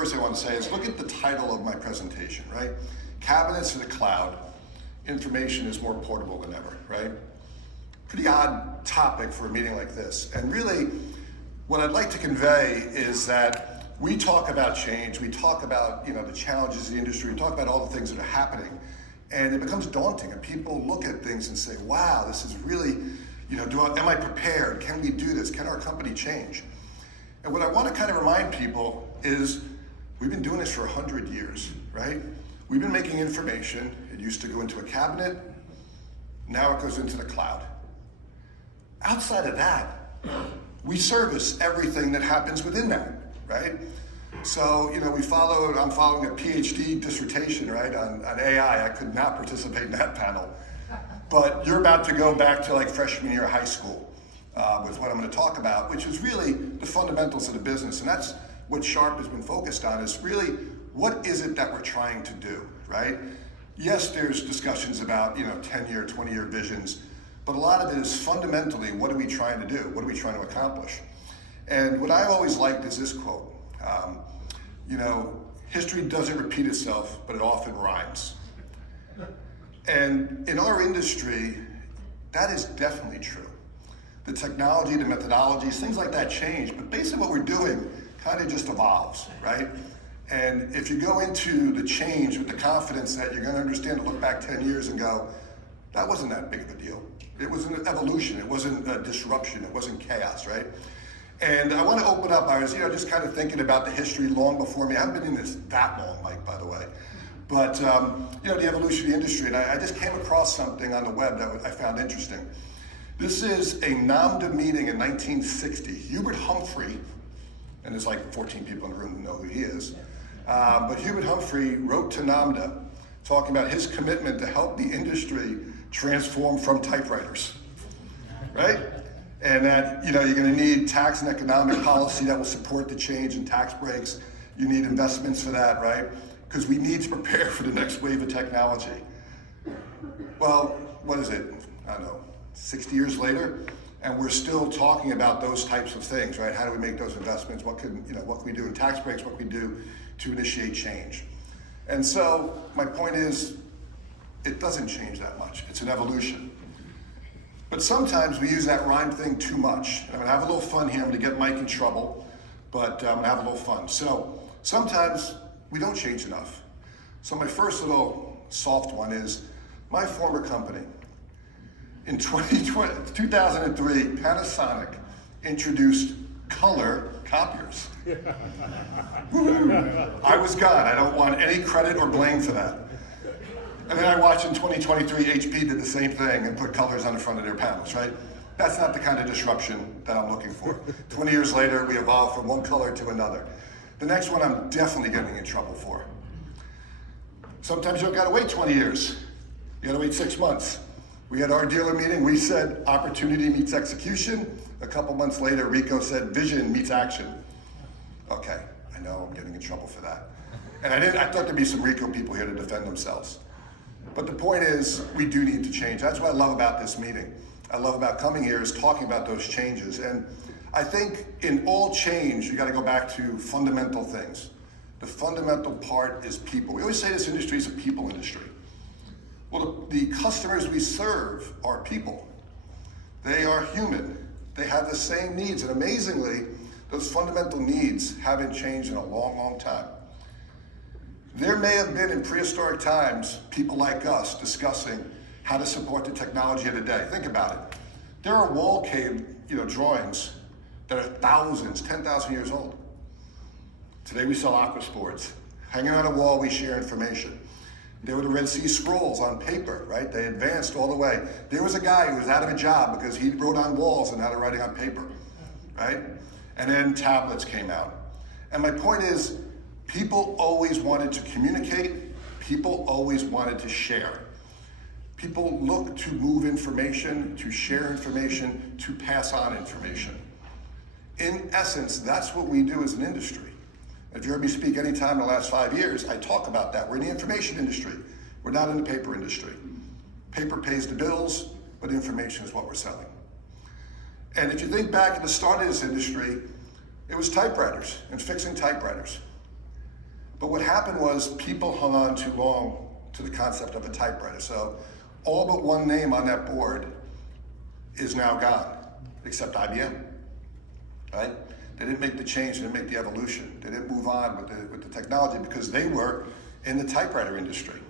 first thing I want to say is look at the title of my presentation, right? Cabinets in the cloud, information is more portable than ever, right? Pretty odd topic for a meeting like this. And really, what I'd like to convey is that we talk about change, we talk about the challenges of the industry, we talk about all the things that are happening, and it becomes daunting, and people look at things and say, wow, this is really, am I prepared? Can we do this? Can our company change? And what I want to kind of remind people is we've been doing this for 100 years, right? We've been making information. It used to go into a cabinet. Now it goes into the cloud. Outside of that, we service everything that happens within that, right? So, I'm following a PhD dissertation, right, on AI. I could not participate in that panel. But you're about to go back to like freshman year of high school with what I'm going to talk about, which is really the fundamentals of the business. And that's what Sharp has been focused on, is really what is it that we're trying to do, right? Yes, there's discussions about 10-year, 20-year visions, but a lot of it is fundamentally, what are we trying to do? What are we trying to accomplish? And what I always liked is this quote. History doesn't repeat itself, but it often rhymes. And in our industry, that is definitely true. The technology, the methodologies, things like that change, but basically what we're doing kind of just evolves, right? And if you go into the change with the confidence that you're going to understand and look back 10 years and go, that wasn't that big of a deal. It was an evolution. It wasn't a disruption. It wasn't chaos, right? And I want to open up. I was, just kind of thinking about the history long before me. I haven't been in this that long, Mike, by the way. But, the evolution of the industry. And I just came across something on the web that I found interesting. This is a NAMDA meeting in 1960. Hubert Humphrey, and there's like 14 people in the room who know who he is, but Hubert Humphrey wrote to NAMDA talking about his commitment to help the industry transform from typewriters, right? And that, you're going to need tax and economic policy that will support the change in tax breaks. You need investments for that, right? Because we need to prepare for the next wave of technology. Well, what is it? I don't know, 60 years later, and we're still talking about those types of things, right? How do we make those investments? What can we do in tax breaks? What can we do to initiate change? And so my point is, it doesn't change that much. It's an evolution. But sometimes we use that rhyme thing too much. And I'm gonna have a little fun here. I'm gonna get Mike in trouble, but I'm gonna have a little fun. So sometimes we don't change enough. So my first little soft one is my former company. In 2003, Panasonic introduced color copiers. I was God. I don't want any credit or blame for that. And then I watched in 2023, HP did the same thing and put colors on the front of their panels, right? That's not the kind of disruption that I'm looking for. 20 years later, we evolved from one color to another. The next one I'm definitely getting in trouble for. Sometimes you don't gotta wait 20 years. You gotta wait 6 months. We had our dealer meeting, we said opportunity meets execution. A couple months later, Rico said vision meets action. Okay, I know I'm getting in trouble for that. And I thought there'd be some Rico people here to defend themselves. But the point is, we do need to change. That's what I love about this meeting. I love about coming here is talking about those changes. And I think in all change, you gotta go back to fundamental things. The fundamental part is people. We always say this industry is a people industry. Well, the customers we serve are people. They are human. They have the same needs. And amazingly, those fundamental needs haven't changed in a long, long time. There may have been in prehistoric times people like us discussing how to support the technology of the day. Think about it. There are wall cave drawings that are thousands, 10,000 years old. Today we sell aqua sports. Hanging on a wall, we share information. There were the Red Sea Scrolls on paper, right? They advanced all the way. There was a guy who was out of a job because he wrote on walls and how to writing on paper, right? And then tablets came out. And my point is, people always wanted to communicate. People always wanted to share. People look to move information, to share information, to pass on information. In essence, that's what we do as an industry. If you heard me speak any time in the last 5 years, I talk about that. We're in the information industry. We're not in the paper industry. Paper pays the bills, but information is what we're selling. And if you think back at the start of this industry, it was typewriters and fixing typewriters. But what happened was people hung on too long to the concept of a typewriter. So all but one name on that board is now gone, except IBM, right? They didn't make the change, they didn't make the evolution. They didn't move on with the technology because they were in the typewriter industry.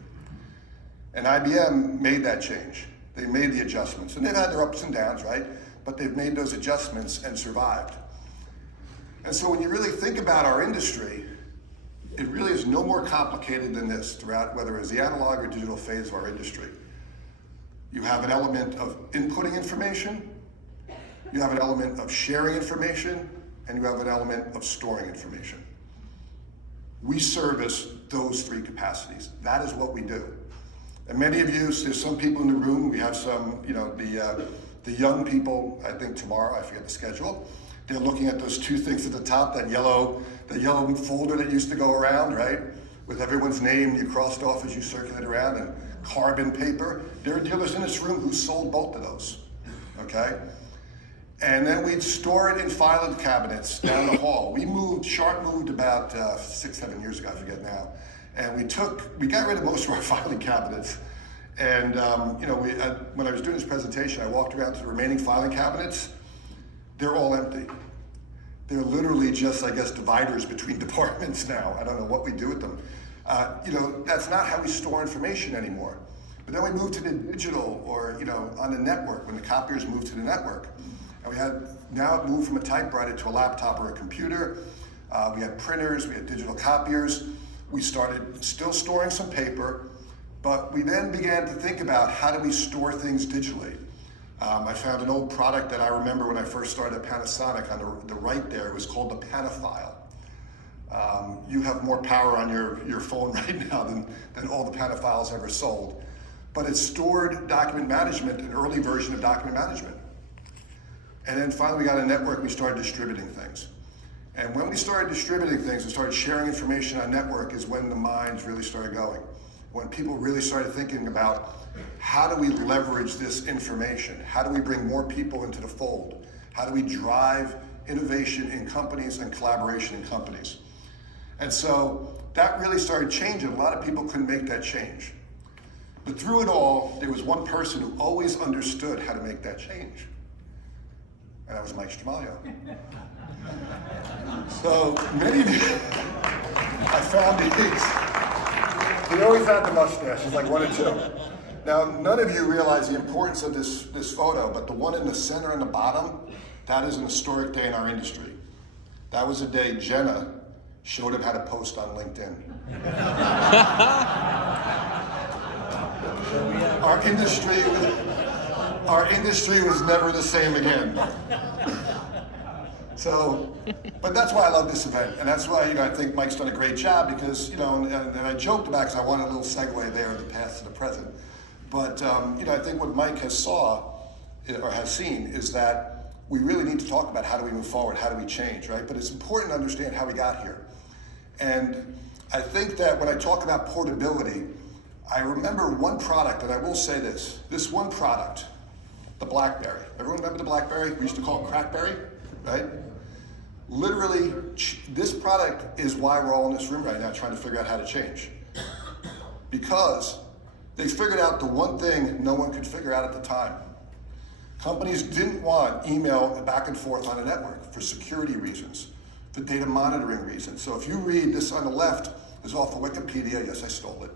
And IBM made that change. They made the adjustments. And they've had their ups and downs, right? But they've made those adjustments and survived. And so when you really think about our industry, it really is no more complicated than this throughout, whether it's the analog or digital phase of our industry. You have an element of inputting information, you have an element of sharing information, and you have an element of storing information. We service those three capacities. That is what we do. And many of you, there's some people in the room, we have some, the young people, I think tomorrow, I forget the schedule, they're looking at those two things at the top, that yellow folder that used to go around, right? With everyone's name you crossed off as you circulate around, and carbon paper. There are dealers in this room who sold both of those, okay? And then we'd store it in filing cabinets down the hall. Sharp moved about 6-7 years ago, I forget now. And we got rid of most of our filing cabinets. And when I was doing this presentation, I walked around to the remaining filing cabinets. They're all empty. They're literally just, I guess, dividers between departments now. I don't know what we do with them. That's not how we store information anymore. But then we moved to the digital, or on the network, when the copiers moved to the network. And we had now moved from a typewriter to a laptop or a computer. We had printers, we had digital copiers. We started still storing some paper, but we then began to think about how do we store things digitally. I found an old product that I remember when I first started at Panasonic. On the right there, it was called the Panafile. You have more power on your phone right now than all the Panafiles ever sold. But it stored document management, an early version of document management. And then finally we got a network, we started distributing things. And when we started distributing things and started sharing information on network is when the minds really started going. When people really started thinking about how do we leverage this information? How do we bring more people into the fold? How do we drive innovation in companies and collaboration in companies? And so that really started changing. A lot of people couldn't make that change. But through it all, there was one person who always understood how to make that change. And that was Mike Stramaglio. So many of you, I found these. He always had the mustache. He's like one or two. Now, none of you realize the importance of this photo, but the one in the center and the bottom, that is an historic day in our industry. That was the day Jenna showed him how to post on LinkedIn. Our industry was never the same again. So, but that's why I love this event, and that's why I think Mike's done a great job because and I joked about because I wanted a little segue there, the past to the present. But I think what Mike has seen is that we really need to talk about how do we move forward, how do we change, right? But it's important to understand how we got here. And I think that when I talk about portability, I remember one product, and I will say this one product, the BlackBerry. Everyone remember the BlackBerry? We used to call it Crackberry, right? Literally, this product is why we're all in this room right now trying to figure out how to change. Because they figured out the one thing no one could figure out at the time. Companies didn't want email back and forth on a network for security reasons, for data monitoring reasons. So if you read this on the left, is off of Wikipedia, yes, I stole it.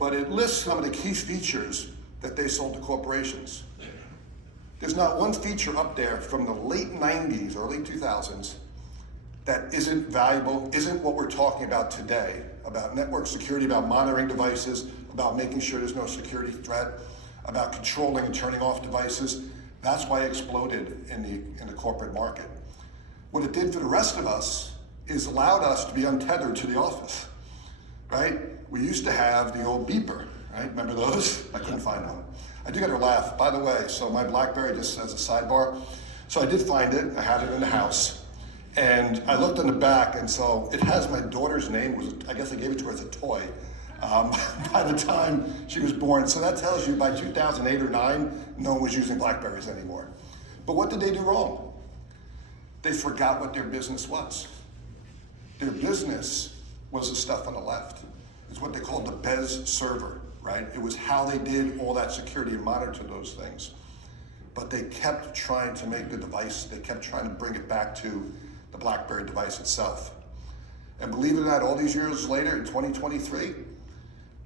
But it lists some of the key features that they sold to corporations. There's not one feature up there from the late 90s, early 2000s, that isn't valuable, isn't what we're talking about today, about network security, about monitoring devices, about making sure there's no security threat, about controlling and turning off devices. That's why it exploded in the corporate market. What it did for the rest of us is allowed us to be untethered to the office, right? We used to have the old beeper, right? Remember those? I couldn't find one. I do gotta laugh. By the way, so my BlackBerry, just as a sidebar, so I did find it, I had it in the house. And I looked on the back, and so it has my daughter's name. I guess I gave it to her as a toy by the time she was born. So that tells you by 2008 or 9, no one was using BlackBerries anymore. But what did they do wrong? They forgot what their business was. Their business was the stuff on the left. It's what they called the BES server, right? It was how they did all that security and monitor those things. But they kept trying to make the device, they kept trying to bring it back to the BlackBerry device itself. And believe it or not, all these years later, in 2023,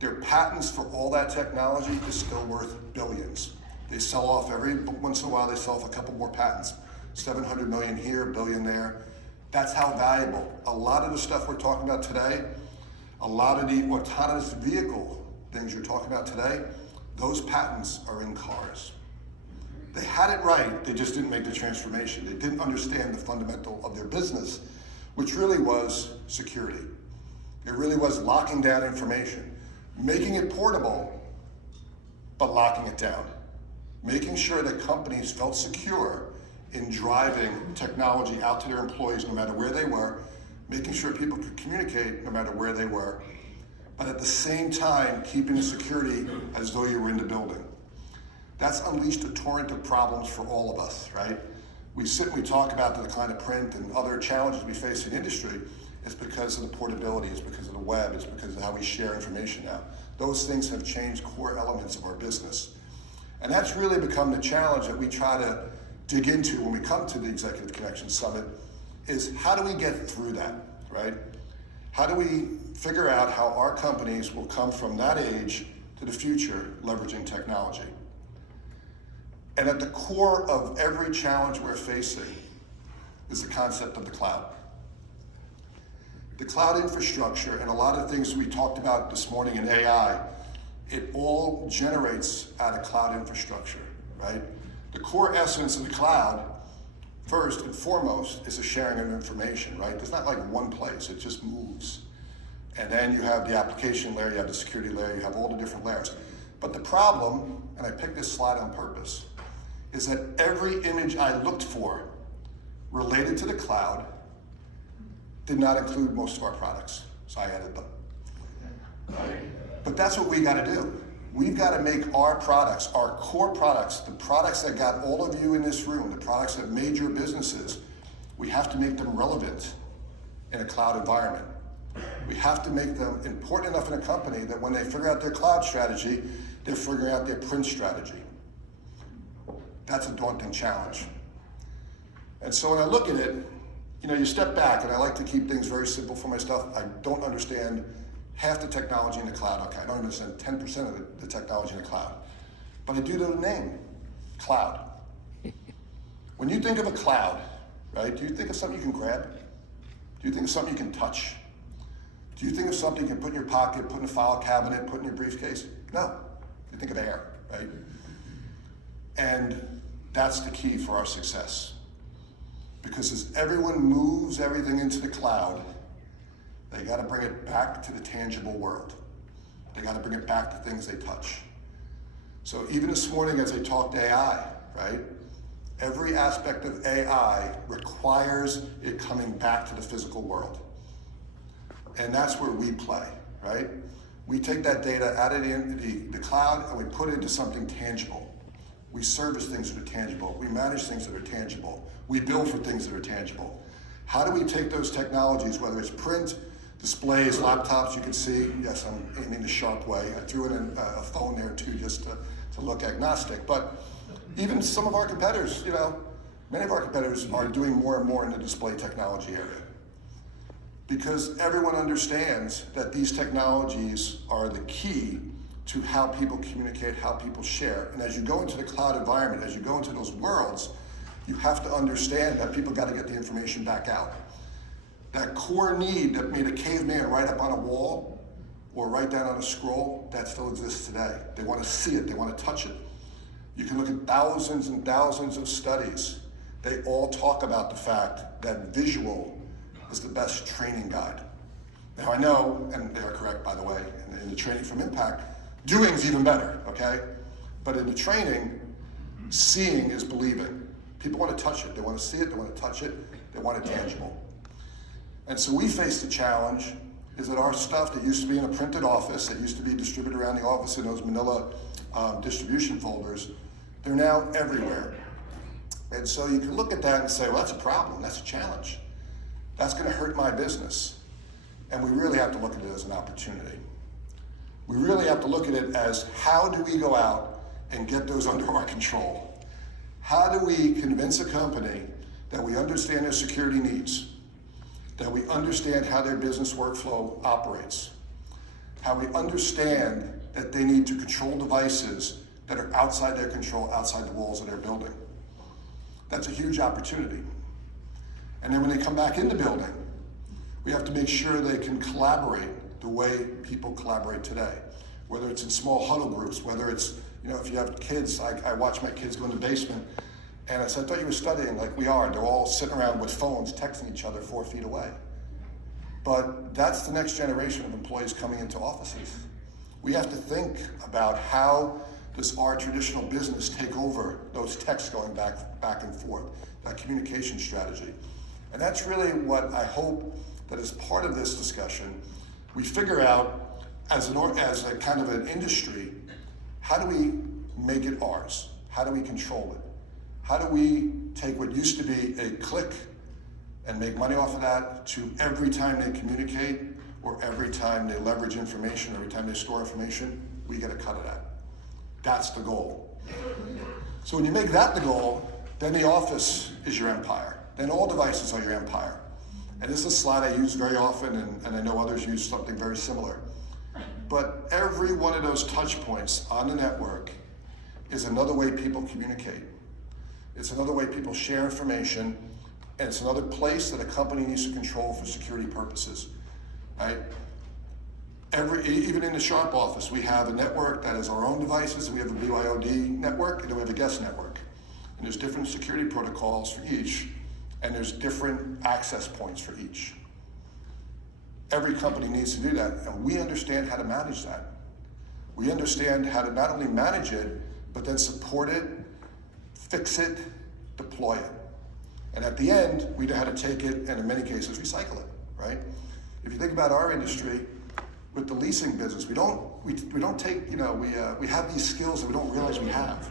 their patents for all that technology is still worth billions. They sell off every once in a while, they sell off a couple more patents. 700 million here, $1 billion there. That's how valuable. A lot of the stuff we're talking about today, a lot of the autonomous vehicle things you're talking about today, those patents are in cars. They had it right, they just didn't make the transformation. They didn't understand the fundamental of their business, which really was security. It really was locking down information, making it portable, but locking it down. Making sure that companies felt secure in driving technology out to their employees no matter where they were, making sure people could communicate no matter where they were, but at the same time, keeping the security as though you were in the building. That's unleashed a torrent of problems for all of us, right? We sit and we talk about the decline of print and other challenges we face in industry. It's because of the portability, it's because of the web, it's because of how we share information now. Those things have changed core elements of our business. And that's really become the challenge that we try to dig into when we come to the Executive Connection Summit, is how do we get through that, right? How do we figure out how our companies will come from that age to the future leveraging technology? And at the core of every challenge we're facing is the concept of the cloud. The cloud infrastructure and a lot of things we talked about this morning in AI, it all generates out of cloud infrastructure, right? The core essence of the cloud, first and foremost, is a sharing of information, right? There's not like one place, it just moves. And then you have the application layer, you have the security layer, you have all the different layers. But the problem, and I picked this slide on purpose, is that every image I looked for related to the cloud did not include most of our products, so I added them. But that's what we gotta do. We've gotta make our products, our core products, the products that got all of you in this room, the products that made your businesses, we have to make them relevant in a cloud environment. We have to make them important enough in a company that when they figure out their cloud strategy, they're figuring out their print strategy. That's a daunting challenge. And so when I look at it, you step back, and I like to keep things very simple for my stuff. I don't understand half the technology in the cloud. Okay, I don't understand 10% of the technology in the cloud. But I do know the name, cloud. When you think of a cloud, right, do you think of something you can grab? Do you think of something you can touch? Do you think of something you can put in your pocket, put in a file cabinet, put in your briefcase? No, you think of air, right? And that's the key for our success. Because as everyone moves everything into the cloud, they got to bring it back to the tangible world. They got to bring it back to things they touch. So even this morning as I talked AI, right? Every aspect of AI requires it coming back to the physical world. And that's where we play, right? We take that data out of the cloud and we put it into something tangible. We service things that are tangible. We manage things that are tangible. We build for things that are tangible. How do we take those technologies, whether it's print, displays, laptops, you can see, yes, I'm aiming the sharp way. I threw in a phone there too, just to look agnostic. But even some of our competitors, many of our competitors are doing more and more in the display technology area. Because everyone understands that these technologies are the key to how people communicate, how people share. And as you go into the cloud environment, as you go into those worlds, you have to understand that people got to get the information back out. That core need that made a caveman write up on a wall or write down on a scroll, that still exists today. They want to see it, they want to touch it. You can look at thousands and thousands of studies. They all talk about the fact that visual is the best training guide. Now I know, and they are correct by the way, in the training from Impact, doing's even better, okay? But in the training, seeing is believing. People want to touch it, they want to see it, they want to touch it, they want it tangible. And so we face the challenge is that our stuff that used to be in a printed office, that used to be distributed around the office in those manila distribution folders, they're now everywhere. And so you can look at that and say, well, that's a problem, that's a challenge. That's gonna hurt my business. and we really have to look at it as an opportunity. We really have to look at it as, how do we go out and get those under our control? How do we convince a company that we understand their security needs, that we understand how their business workflow operates, how we understand that they need to control devices that are outside their control, outside the walls of their building? That's a huge opportunity. And then when they come back in the building, we have to make sure they can collaborate the way people collaborate today, whether it's in small huddle groups, whether it's, if you have kids, I watch my kids go in the basement, and I said, I thought you were studying like we are. They're all sitting around with phones, texting each other 4 feet away. But that's the next generation of employees coming into offices. We have to think about, how does our traditional business take over those texts going back and forth, that communication strategy. And that's really what I hope that as part of this discussion, we figure out as a kind of an industry, how do we make it ours? How do we control it? How do we take what used to be a click and make money off of that to every time they communicate, or every time they leverage information, every time they store information, we get a cut of that. That's the goal. So when you make that the goal, then the office is your empire. Then all devices are your empire. And this is a slide I use very often, and I know others use something very similar. But every one of those touch points on the network is another way people communicate. It's another way people share information, and it's another place that a company needs to control for security purposes, right? Even in the Sharp office, we have a network that is our own devices, and we have a BYOD network, and then we have a guest network. And there's different security protocols for each, and there's different access points for each. Every company needs to do that, and we understand how to manage that. We understand how to not only manage it, but then support it, fix it, deploy it. And at the end, we know how to take it, and in many cases, recycle it, right? If you think about our industry, with the leasing business, we don't take, we have these skills that we don't realize we have.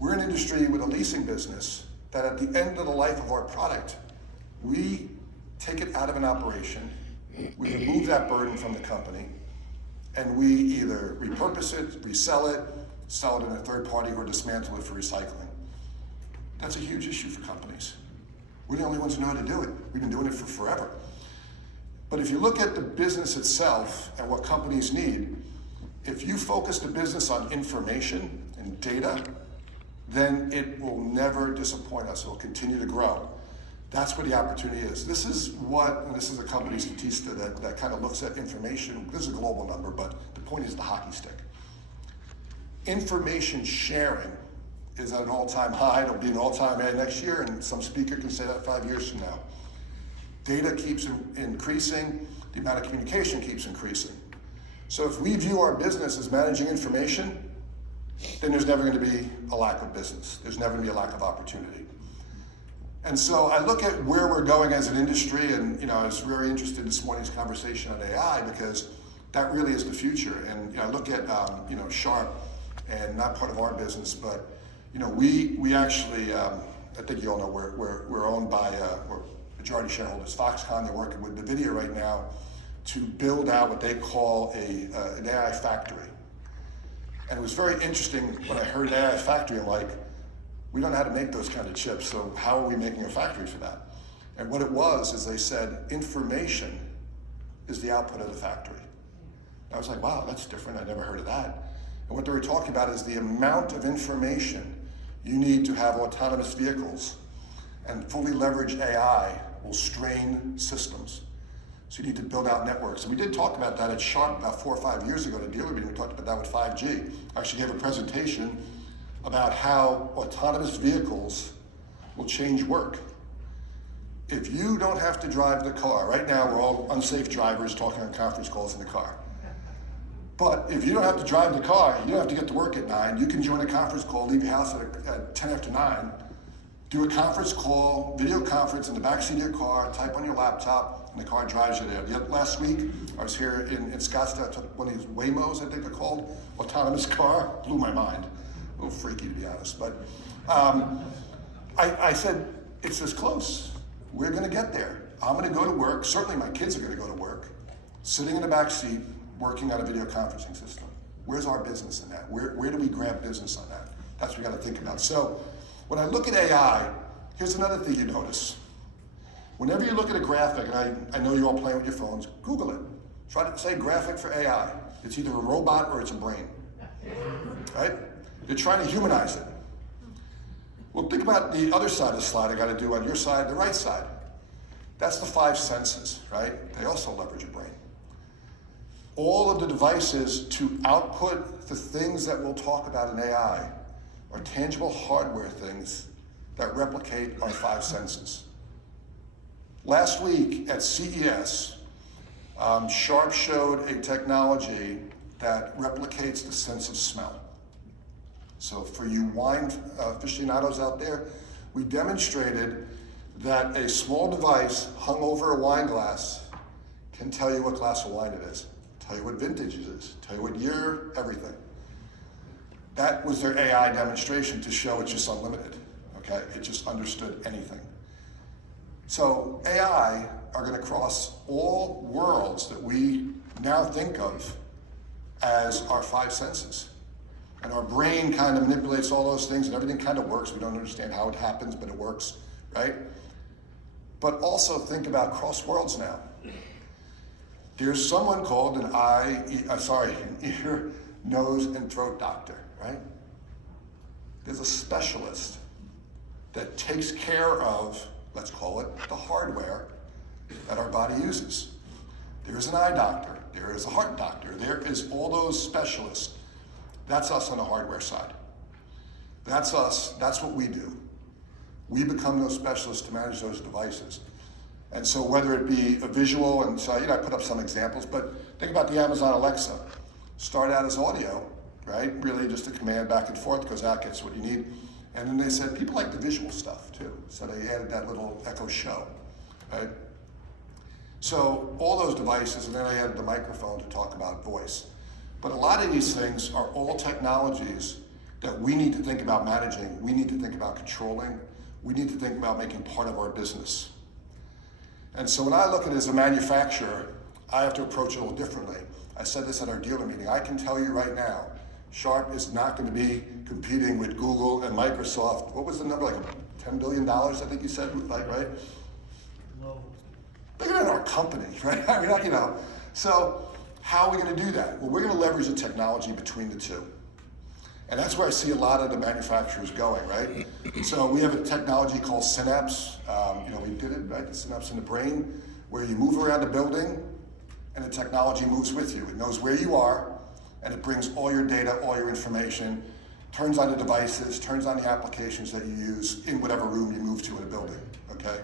We're an industry with a leasing business that at the end of the life of our product, we take it out of an operation, we remove that burden from the company, and we either repurpose it, resell it, sell it in a third party, or dismantle it for recycling. That's a huge issue for companies. We're the only ones who know how to do it. We've been doing it for forever. But if you look at the business itself and what companies need, if you focus the business on information and data, then it will never disappoint us. It will continue to grow. That's where the opportunity is. This is a company, Statista, that kind of looks at information. This is a global number, but the point is the hockey stick. Information sharing is at an all-time high. It'll be an all-time high next year, and some speaker can say that 5 years from now. Data keeps increasing, the amount of communication keeps increasing. So if we view our business as managing information, then there's never going to be a lack of business. There's never going to be a lack of opportunity. And so I look at where we're going as an industry, and I was very interested in this morning's conversation on AI, because that really is the future. And I look at Sharp, and not part of our business, but we actually, I think you all know we're owned by we're majority shareholders, Foxconn. They're working with NVIDIA right now to build out what they call an AI factory. And it was very interesting when I heard AI factory. I'm like, we don't know how to make those kind of chips, so how are we making a factory for that? And what it was is they said, information is the output of the factory. And I was like, wow, that's different. I never heard of that. And what they were talking about is the amount of information you need to have autonomous vehicles, and fully leverage AI will strain systems. So you need to build out networks. And we did talk about that at Sharp about 4 or 5 years ago at a dealer meeting. We talked about that with 5G. I actually gave a presentation about how autonomous vehicles will change work. If you don't have to drive the car, right now we're all unsafe drivers talking on conference calls in the car. But if you don't have to drive the car, you don't have to get to work at 9, you can join a conference call, leave your house at 10 after 9, do a conference call, video conference in the backseat of your car, type on your laptop, and the car drives you there. Last week, I was here in Scottsdale, I took one of these Waymos, I think they're called, autonomous car, blew my mind. A little freaky, to be honest, but I said, it's this close. We're gonna get there. I'm going to go to work, certainly my kids are going to go to work, sitting in the back seat, working on a video conferencing system. Where's our business in that? Where do we grab business on that? That's what we got to think about. So when I look at AI, here's another thing you notice. Whenever you look at a graphic, and I know you're all playing with your phones, Google it. Try to say graphic for AI. It's either a robot or it's a brain, right? You're trying to humanize it. Well, think about the other side of the slide I got to do on your side, the right side. That's the 5 senses, right? They also leverage your brain. All of the devices to output the things that we'll talk about in AI are tangible hardware things that replicate our 5 senses. Last week at CES, Sharp showed a technology that replicates the sense of smell. So for you wine aficionados out there, we demonstrated that a small device hung over a wine glass can tell you what glass of wine it is, tell you what vintage it is, tell you what year, everything. That was their AI demonstration to show it's just unlimited, okay? It just understood anything. So AI are going to cross all worlds that we now think of as our 5 senses. And our brain kind of manipulates all those things and everything kind of works. We don't understand how it happens, but it works, right? But also think about cross worlds now. There's someone called an ear, nose, and throat doctor, right? There's a specialist that takes care of, let's call it, the hardware that our body uses. There's an eye doctor, there is a heart doctor, there is all those specialists. That's us on the hardware side. That's us, that's what we do. We become those specialists to manage those devices. And so whether it be a visual, and so I put up some examples, but think about the Amazon Alexa. Start out as audio, right? Really just a command back and forth, goes out, gets what you need. And then they said people like the visual stuff too. So they added that little Echo Show, right? So all those devices, and then I added the microphone to talk about voice. But a lot of these things are all technologies that we need to think about managing, we need to think about controlling, we need to think about making part of our business. And so when I look at it as a manufacturer, I have to approach it a little differently. I said this at our dealer meeting. I can tell you right now, Sharp is not going to be competing with Google and Microsoft. What was the number, like $10 billion, I think you said, like, right? Bigger than our company, right? I mean, So how are we going to do that? Well, we're going to leverage the technology between the two. And that's where I see a lot of the manufacturers going, right? So we have a technology called Synapse. We did it, right? The synapse in the brain, where you move around the building and the technology moves with you. It knows where you are and it brings all your data, all your information, turns on the devices, turns on the applications that you use in whatever room you move to in a building, okay?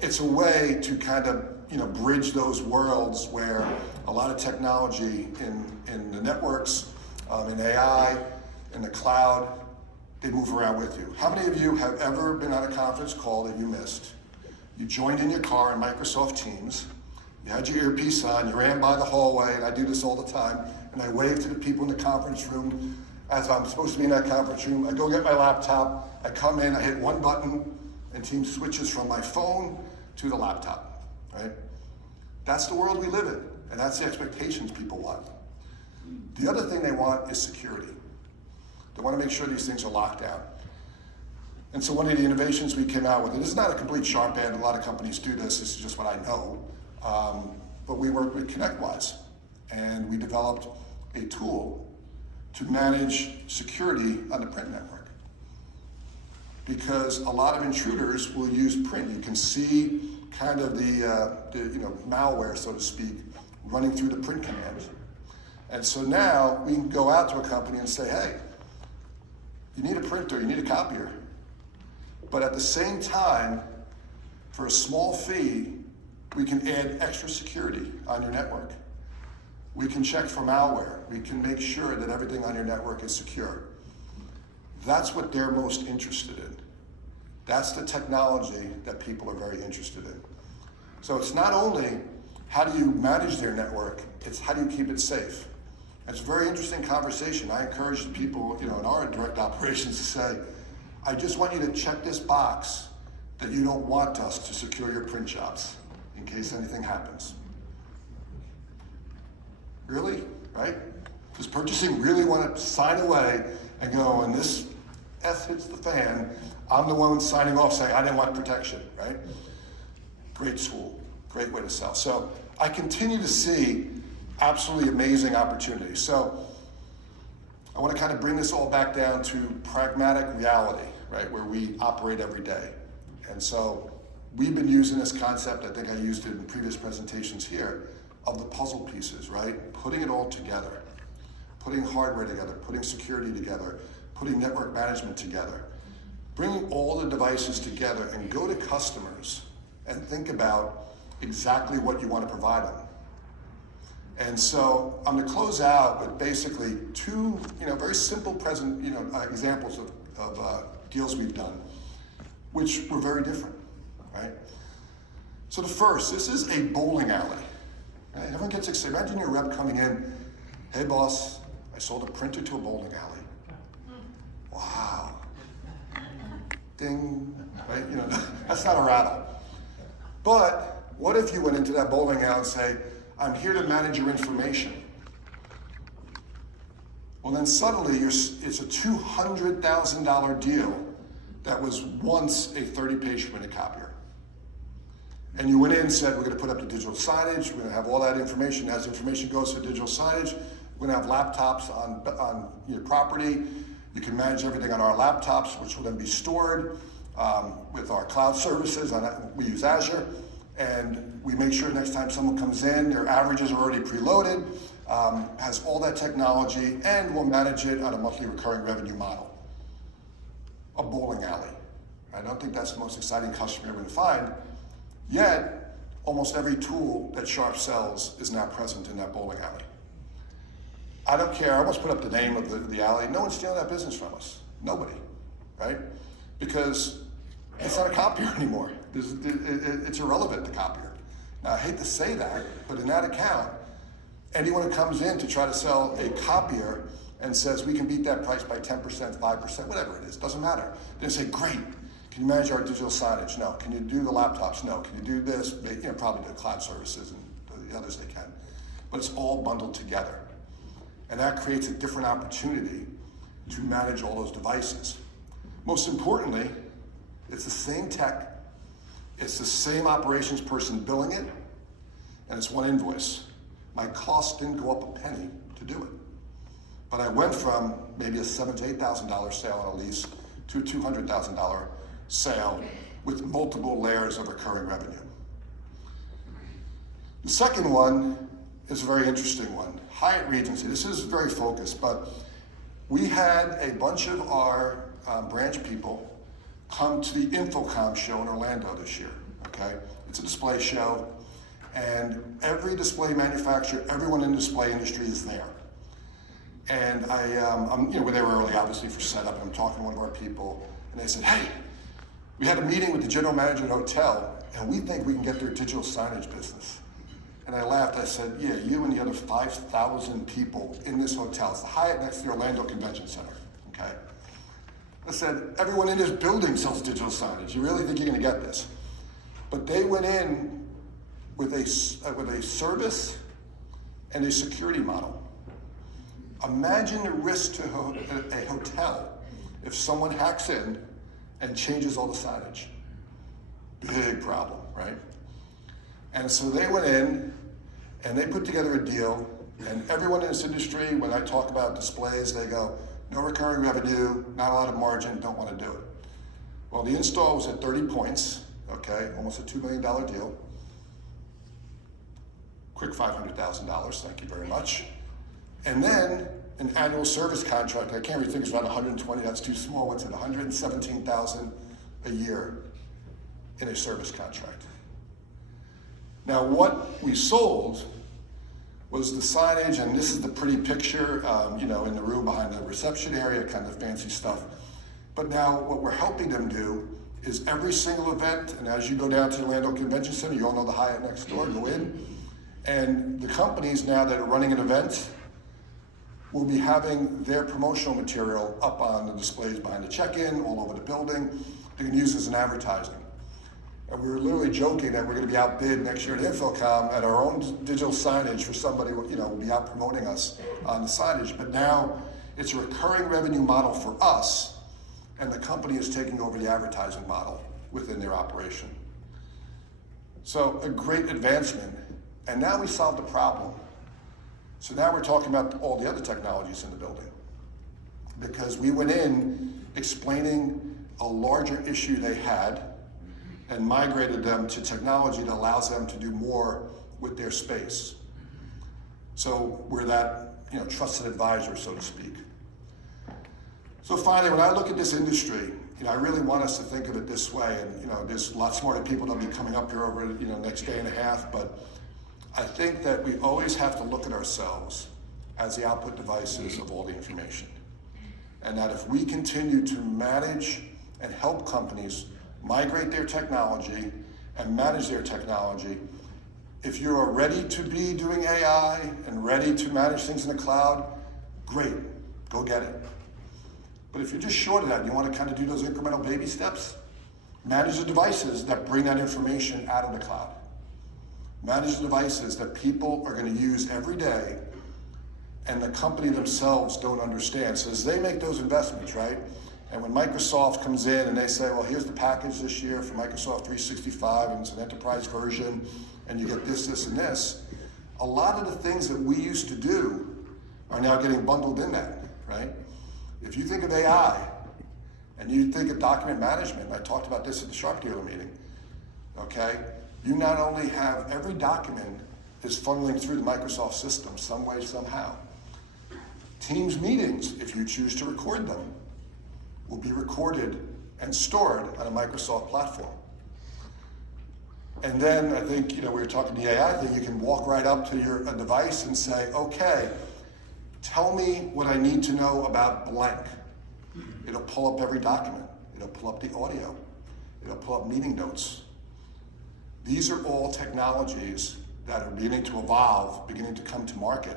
It's a way to kind of, bridge those worlds where a lot of technology in the networks, in AI, in the cloud, they move around with you. How many of you have ever been on a conference call that you missed? You joined in your car in Microsoft Teams, you had your earpiece on, you ran by the hallway, and I do this all the time, and I wave to the people in the conference room as I'm supposed to be in that conference room. I go get my laptop, I come in, I hit one button, and Teams switches from my phone to the laptop, right? That's the world we live in, and that's the expectations people want. The other thing they want is security. They want to make sure these things are locked down. And so one of the innovations we came out with, and this is not a complete Sharp band, a lot of companies do this is just what I know, but we worked with ConnectWise, and we developed a tool to manage security on the print network. Because a lot of intruders will use print. You can see kind of the malware, so to speak, running through the print commands. And so now we can go out to a company and say, hey, you need a printer, you need a copier. But at the same time, for a small fee, we can add extra security on your network. We can check for malware. We can make sure that everything on your network is secure. That's what they're most interested in. That's the technology that people are very interested in. So it's not only how do you manage their network, it's how do you keep it safe. It's a very interesting conversation. I encourage the people in our direct operations to say, I just want you to check this box that you don't want us to secure your print jobs. in case anything happens. Really, right? Does purchasing really want to sign away and go, when this S hits the fan, I'm the one signing off saying I didn't want protection, right? Great tool, great way to sell. So I continue to see absolutely amazing opportunities. So I want to kind of bring this all back down to pragmatic reality, right, where we operate every day. And so we've been using this concept, I think I used it in previous presentations here, of the puzzle pieces, right? Putting it all together, putting hardware together, putting security together, putting network management together, bringing all the devices together and go to customers and think about exactly what you want to provide them. And so I'm going to close out with basically two, very simple examples of deals we've done, which were very different, right? So the first, this is a bowling alley. Right? Everyone gets excited. Imagine your rep coming in, hey boss, I sold a printer to a bowling alley. Wow. Ding, right? That's not a rattle. But what if you went into that bowling alley and say, I'm here to manage your information? Well, then suddenly it's a $200,000 deal that was once a 30-page printed copier. And you went in and said, we're going to put up the digital signage, we're going to have all that information. As information goes to digital signage, we're going to have laptops on your property. You can manage everything on our laptops, which will then be stored with our cloud services. We use Azure. And we make sure next time someone comes in, their averages are already preloaded, has all that technology, and we'll manage it on a monthly recurring revenue model. A bowling alley. I don't think that's the most exciting customer you're going to find, yet almost every tool that Sharp sells is now present in that bowling alley. I don't care, I almost put up the name of the alley. No one's stealing that business from us. Nobody, right? Because it's not a copier anymore. It's irrelevant, the copier. Now, I hate to say that, but in that account, anyone who comes in to try to sell a copier and says, we can beat that price by 10%, 5%, whatever it is, doesn't matter. They say, great, can you manage our digital signage? No. Can you do the laptops? No. Can you do this? Probably the cloud services and the others they can. But it's all bundled together. And that creates a different opportunity to manage all those devices. Most importantly, it's the same tech, it's the same operations person billing it, and it's one invoice. My cost didn't go up a penny to do it. But I went from maybe a $7,000 to $8,000 sale on a lease to a $200,000 sale with multiple layers of recurring revenue. The second one is a very interesting one. Hyatt Regency, this is very focused, but we had a bunch of our branch people come to the Infocom show in Orlando this year, okay? It's a display show, and every display manufacturer, everyone in the display industry is there. And we're there early, obviously, for setup, and I'm talking to one of our people, and they said, hey, we had a meeting with the general manager of the hotel, and we think we can get their digital signage business. And I laughed, I said, yeah, you and the other 5,000 people in this hotel, it's the Hyatt next to the Orlando Convention Center, okay? I said, everyone in this building sells digital signage. You really think you're going to get this? But they went in with a service and a security model. Imagine the risk to a hotel if someone hacks in and changes all the signage. Big problem, right? And so they went in and they put together a deal, and everyone in this industry, when I talk about displays, they go, no recurring revenue, not a lot of margin, don't want to do it. Well, the install was at 30 points, okay, almost a $2 million deal. Quick $500,000, thank you very much. And then an annual service contract, I can't really think it's around 120, that's too small, what's it, 117,000 a year in a service contract. Now what we sold was the signage, and this is the pretty picture, in the room behind the reception area, kind of fancy stuff. But now what we're helping them do is every single event, and as you go down to the Orlando Convention Center, you all know the Hyatt next door, go in, and the companies now that are running an event will be having their promotional material up on the displays behind the check-in, all over the building. They can use it as an advertising. And we were literally joking that we're going to be outbid next year at InfoComm at our own digital signage for somebody, will be out promoting us on the signage. But now it's a recurring revenue model for us, and the company is taking over the advertising model within their operation. So a great advancement, and now we solved the problem. So now we're talking about all the other technologies in the building, because we went in explaining a larger issue they had and migrated them to technology that allows them to do more with their space. So we're that trusted advisor, so to speak. So finally, when I look at this industry, I really want us to think of it this way, and there's lots more people that'll be coming up here over the next day and a half, but I think that we always have to look at ourselves as the output devices of all the information. And that if we continue to manage and help companies migrate their technology and manage their technology, if you are ready to be doing AI and ready to manage things in the cloud, great, go get it. But if you're just short of that and you want to kind of do those incremental baby steps, manage the devices that bring that information out of the cloud. Manage the devices that people are going to use every day and the company themselves don't understand. So as they make those investments, right? And when Microsoft comes in and they say, well, here's the package this year for Microsoft 365, and it's an enterprise version, and you get this, this, and this, a lot of the things that we used to do are now getting bundled in that, right? If you think of AI, and you think of document management, I talked about this at the Sharp Dealer meeting, okay? You not only have every document is funneling through the Microsoft system some way, somehow. Teams meetings, if you choose to record them, will be recorded and stored on a Microsoft platform. And then I think, we were talking the AI thing, you can walk right up to a device and say, okay, tell me what I need to know about blank. It'll pull up every document. It'll pull up the audio. It'll pull up meeting notes. These are all technologies that are beginning to evolve, beginning to come to market.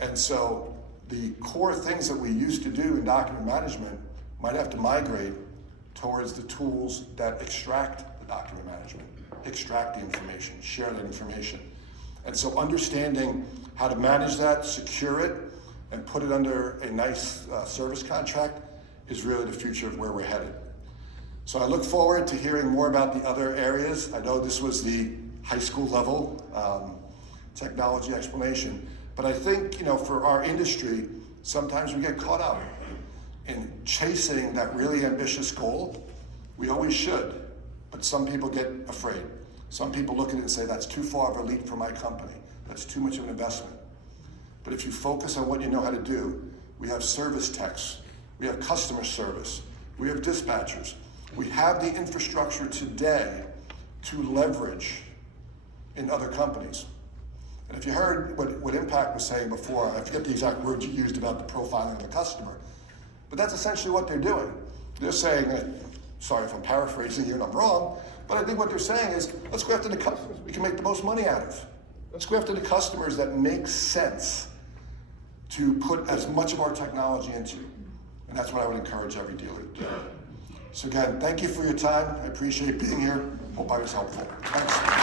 And so the core things that we used to do in document management might have to migrate towards the tools that extract the document management, extract the information, share that information. And so understanding how to manage that, secure it, and put it under a nice service contract is really the future of where we're headed. So I look forward to hearing more about the other areas. I know this was the high school level technology explanation, but I think, for our industry, sometimes we get caught up in chasing that really ambitious goal. We always should, but some people get afraid. Some people look at it and say, that's too far of a leap for my company. That's too much of an investment. But if you focus on what you know how to do, we have service techs, we have customer service, we have dispatchers. We have the infrastructure today to leverage in other companies. And if you heard what Impact was saying before, I forget the exact words you used about the profiling of the customer, but that's essentially what they're doing. They're saying, sorry if I'm paraphrasing you and I'm wrong, but I think what they're saying is, let's go after the customers we can make the most money out of. Let's go after the customers that make sense to put as much of our technology into. And that's what I would encourage every dealer to do. So again, thank you for your time. I appreciate being here. Hope I was helpful. Thanks.